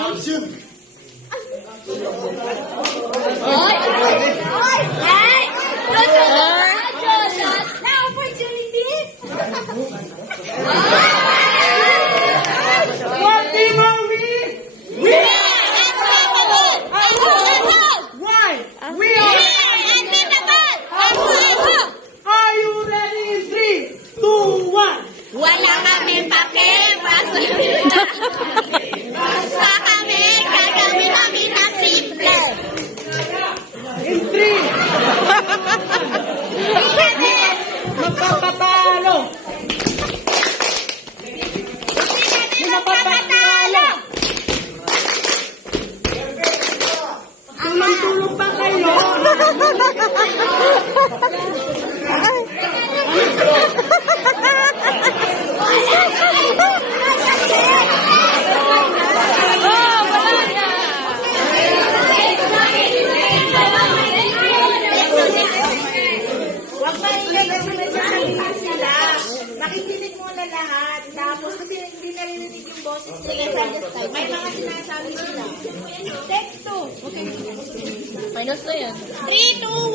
Action! Oy! Oy! Hey! Now opportunity! What team are we? We are unstoppable! Why? We are. Unbeatable! Are you ready in 3, 2, 1? Wala kami pake, basta kami gagawin namin ang simple. In 3. Magpapatalo. Magpapatalo! Tulong-tulong pa kayo. Huwag maingay kasi may sasabihin sila. Nakikinig muna lahat. Tapos kasi hindi narinig yung boses nila. May mga sinasabi sila. Text to. Minus na yan. 3, 2,